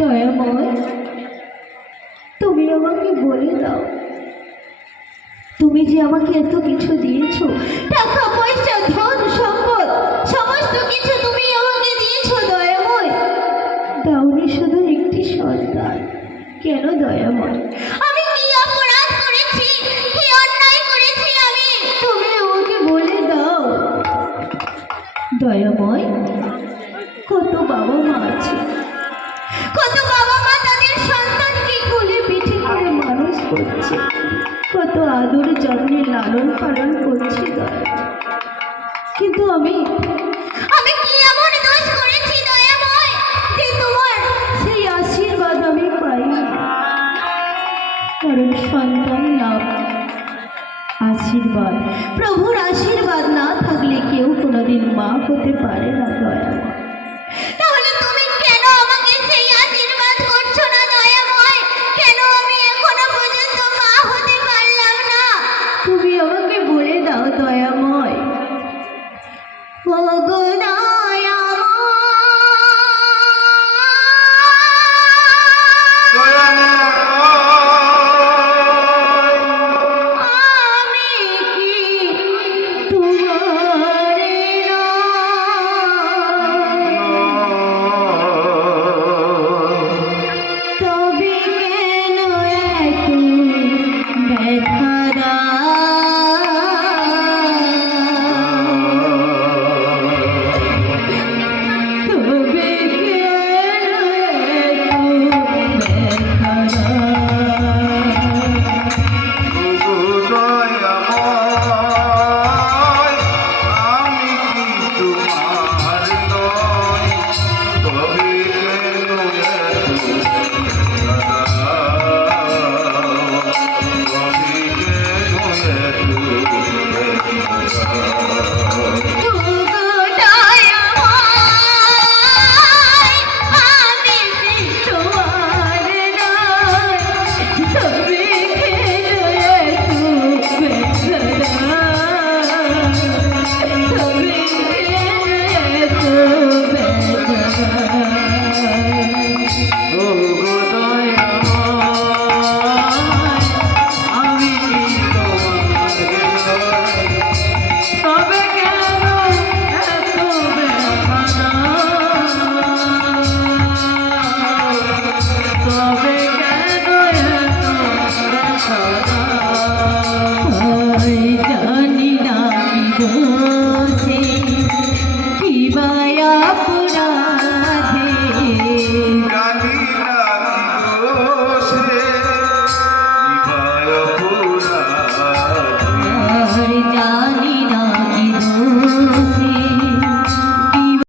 দয়াময়, তুমি আমাকে বলে দাও, তুমি যে আমাকে এত কিছু দিয়েছো, টাকা পয়সা ধন সম্পদ সমস্ত কিছু তুমি আমাকে দিয়েছো দয়াময়, দাওনি শুধু একটি সন্তান। কেন দয়াময়? আমি কি অপরাধ করেছি, কি অন্যায় করেছি আমি? তুমি আমাকে বলে দাও দয়াময়। কত বাবা মা আছে, কত বাবা মা তাদের সন্তানকে কোলে পিঠে করে মানুষ করছে, কত আদর যত্নে লালন পালন করছে দয়া। কিন্তু আমি কি এমন দোষ করেছি দয়াময় যে তোমার সেই আশীর্বাদ আমি পাইনি? কারণ সন্তান লাভ আশীর্বাদ, প্রভুর আশীর্বাদ না থাকলে কেউ কোনোদিন মা হতে পারে না দয়াময়।